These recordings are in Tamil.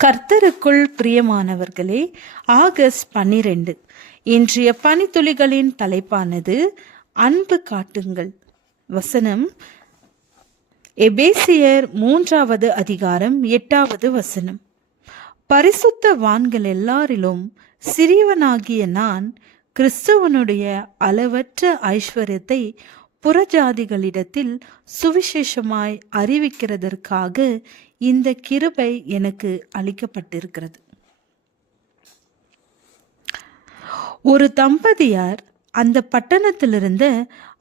கர்த்தருக்குள் பிரியமானவர்களே, ஆகஸ்ட் 12 இன்றைய பனித்துளிகளின் தலைப்பானது அன்பு காட்டுங்கள். வசனம் எபேசியர் 3வது அதிகாரம் 8வது வசனம். பரிசுத்த வான்கள் எல்லாரிலும் சிறியவனாகிய நான் கிறிஸ்துவனுடைய அளவற்ற ஐஸ்வர்யத்தை புறஜாதிகளிடத்தில் சுவிசேஷமாய் அறிவிக்கிறதற்காக இந்த கிருபை எனக்கு அளிக்கப்பட்டிருக்கிறது. ஒரு தம்பதியார் அந்த பட்டணத்திலிருந்த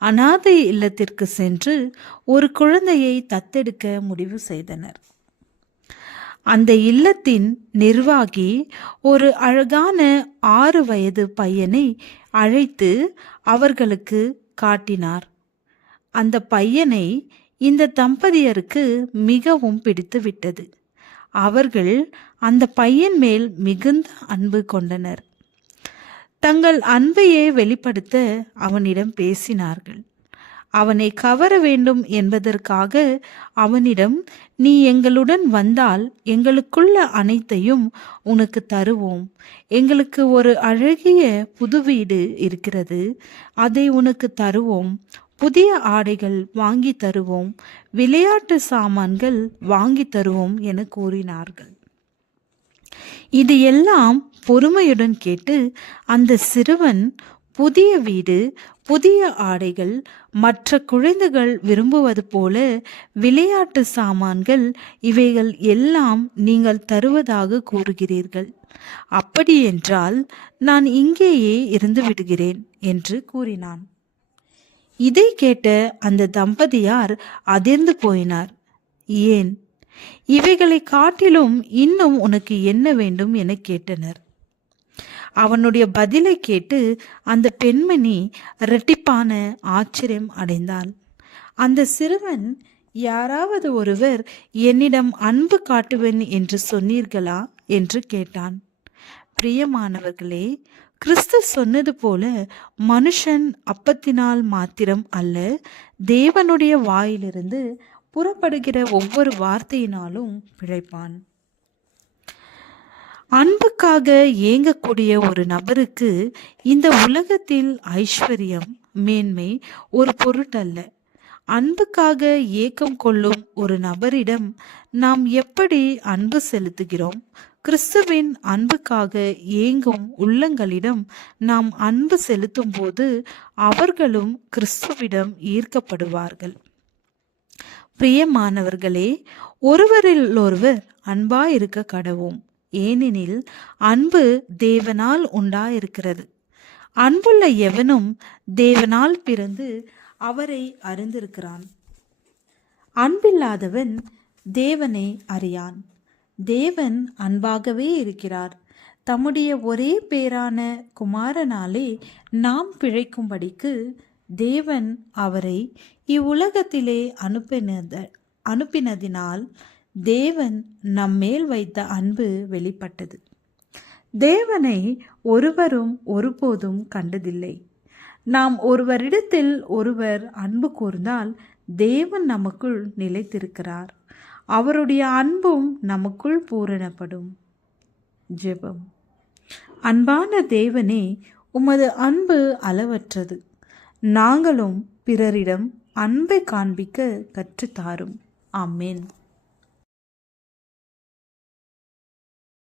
அனாதை இல்லத்திற்கு சென்று ஒரு குழந்தையை தத்தெடுக்க முடிவு செய்தனர். அந்த இல்லத்தின் நிர்வாகி ஒரு அழகான 6 வயது பையனை அழைத்து அவர்களுக்கு காட்டினார். அந்த பையனை இந்த தம்பதியருக்கு மிகவும் பிடித்து விட்டது. அவர்கள் அந்த பையன் மேல் மிகுந்த அன்பு கொண்டனர். தங்கள் அன்பையே வெளிப்படுத்த அவனிடம் பேசினார்கள். அவனை கவர வேண்டும் என்பதற்காக அவனிடம், நீ எங்களுடன் வந்தால் எங்களுக்குள்ள அனைத்தையும் உனக்கு தருவோம். எங்களுக்கு ஒரு அழகிய புது வீடு இருக்கிறது, அதை உனக்கு தருவோம். புதிய ஆடைகள் வாங்கி தருவோம், விளையாட்டு சாமான்கள் வாங்கி தருவோம் என கூறினார்கள். இது எல்லாம் பொறுமையுடன் கேட்டு அந்த சிறுவன், புதிய வீடு, புதிய ஆடைகள், மற்ற குழந்தைகள் விரும்புவது போல விளையாட்டு சாமான்கள், இவைகள் எல்லாம் நீங்கள் தருவதாக கூறுகிறீர்கள். அப்படியென்றால் நான் இங்கேயே இருந்து விடுகிறேன் என்று கூறினான். இதை கேட்ட அந்த தம்பதியார் அதிர்ந்து போயினார். ஏன், இவைகளை காட்டிலும் இன்னும் உனக்கு என்ன வேண்டும் என கேட்டனர். அவனுடைய பதிலை கேட்டு அந்த பெண்மணி இரட்டிப்பான ஆச்சரியம் அடைந்தாள். அந்த சிறுவன், யாராவது ஒருவர் என்னிடம் அன்பு காட்டுவேன் என்று சொன்னீர்களா என்று கேட்டான். பிரியமானவர்களே, கிறிஸ்து சொன்னது போல மனுஷன் அப்பத்தினால் மாத்திரம் அல்ல, தேவனுடைய வாயிலிருந்து புறப்படுகிற ஒவ்வொரு வார்த்தையினாலும் பிழைப்பான். அன்புக்காக ஏங்கக்கூடிய ஒரு நபருக்கு இந்த உலகத்தில் ஐஸ்வர்யம், மேன்மை ஒரு பொருட்டல்ல. அன்புக்காக ஏக்கம் கொள்ளும் ஒரு நபரிடம் நாம் எப்படி அன்பு செலுத்துகிறோம்? கிறிஸ்துவின் அன்புக்காக ஏங்கும் உள்ளங்களிடம் நாம் அன்பு செலுத்தும் போது அவர்களும் கிறிஸ்துவிடம் ஈர்க்கப்படுவார்கள். பிரியமானவர்களே, ஒருவரில் ஒருவர் அன்பாயிருக்க கடவோம். ஏனெனில் அன்பு தேவனால் உண்டாயிருக்கிறது. அன்புள்ள எவனும் தேவனால் பிறந்து அவரை அறிந்திருக்கிறான். அன்பில்லாதவன் தேவனை அறியான். தேவன் அன்பாகவே இருக்கிறார். தம்முடைய ஒரே பேரான குமாரனாலே நாம் பிழைக்கும்படிக்கு தேவன் அவரை இவ்வுலகத்திலே அனுப்பினதினால் தேவன் நம்மேல் வைத்த அன்பு வெளிப்பட்டது. தேவனை ஒருவரும் ஒருபோதும் கண்டதில்லை. நாம் ஒருவரிடத்தில் ஒருவர் அன்பு கூர்ந்தால் தேவன் நமக்குள் நிலைத்திருக்கிறார், அவருடைய அன்பும் நமக்குள் பூரணப்படும். ஜெபம். அன்பான தேவனே, உமது அன்பு அளவற்றது. நாங்களும் பிறரிடம் அன்பை காண்பிக்க கற்றுத்தாரும். ஆமென்.